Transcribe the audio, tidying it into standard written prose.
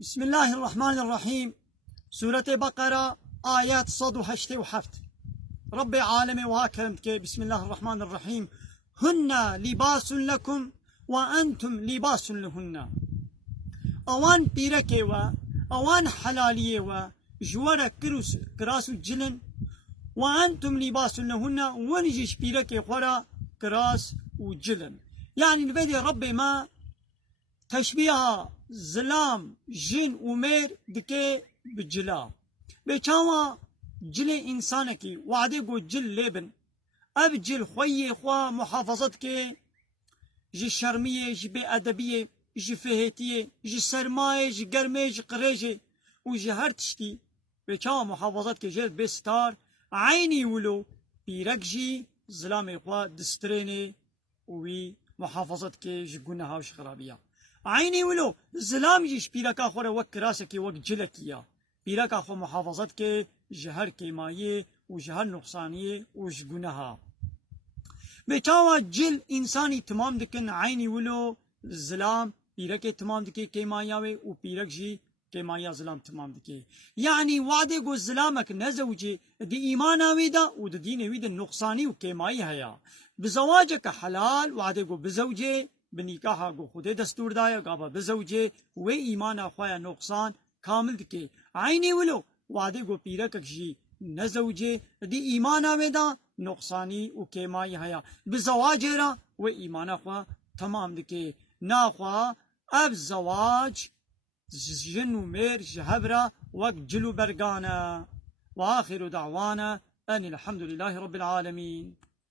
بسم الله الرحمن الرحيم. سورة بقرة آيات صد وهشت وحفت. رب عالمي وهاكرمتك. بسم الله الرحمن الرحيم. هن لباس لكم وأنتم لباس لهن. أوان بيركي و أوان حلالية و جوارة كراس جلن وأنتم لباس لهن ونجيش بيركي خورا كراس وجلن. يعني نبدي ربي ما تشبيهها زلام جن ومير دكي بجلا بيچاوا جل انسانكي وعده گو جل لبن اب جل خوي خوا محافظت کے جي شرمية جي بي ادبية جي فهيتية جي سرماية جي گرمية جي قريجي وجي هر تشتي بيچاوا محافظت کے جل بستار عيني ولو بيرك جي زلام خوا دستريني وي محافظت کے جي گناها وش خرابية عيني ولو زلام جيش بيركا خورا وك راسكي وك جلكيا بيركا خو محافظت كي جهر كيماية وجهر نقصانية وش گناها بيتاوا جل انساني تمام دكن عيني ولو زلام بيركي تمام دكي كيماياوي و بيرك جي كيمايا زلام تمام دكي يعني وعده گو زلامك نزوجي دي ايمانا ويدا و دي دين ويدا نقصاني و كيمايا هيا بزواجك حلال وعده گو بزوجي بنیکاها گو خود دستور دایا گابا بزوجه و ایمان خوایا نقصان کامل دکی عینی ولو وعده گو پیرکک جی نزوجه دی ایمان آویدا نقصانی و کیمایی هیا بزواجه را و ایمان خوا تمام دکی ناخوا اب زواج جن و میر جهبرا وک جلو برگانا و آخر دعوانا ان الحمد لله رب العالمين.